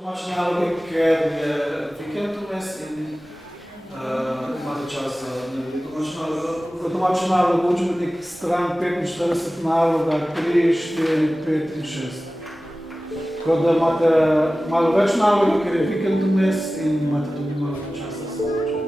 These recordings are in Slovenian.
Domače naloge, ker je vikend vmes in imate čas za narediti domače naloge. Za domače naloge učbenik stran 45 naloga 3, 4, 5 in 6. Tako da imate malo več naloge, ker je vikend vmes in imate tudi malo časa za naučenje.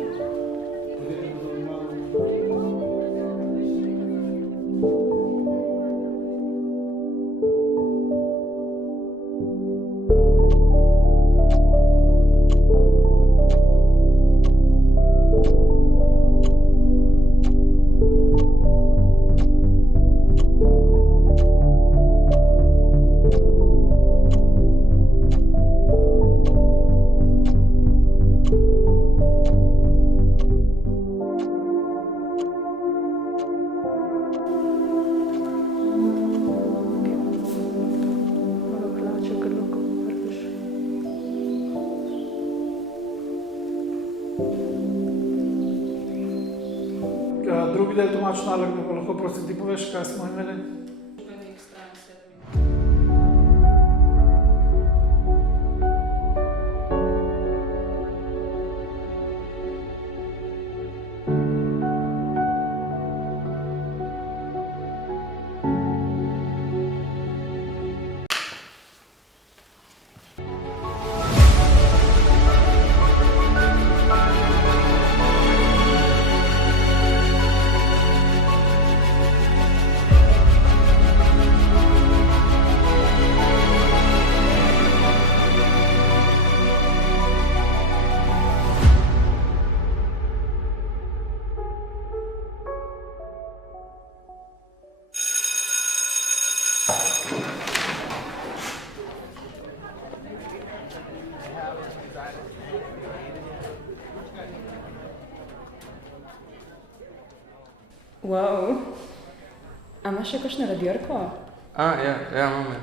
Drugi del domače naloge, pa lahko prosim ti poveš, kaj smo imeli? Učbenik stran 7. Wow. A imaš še kakšno radierko? Ja, imam jo.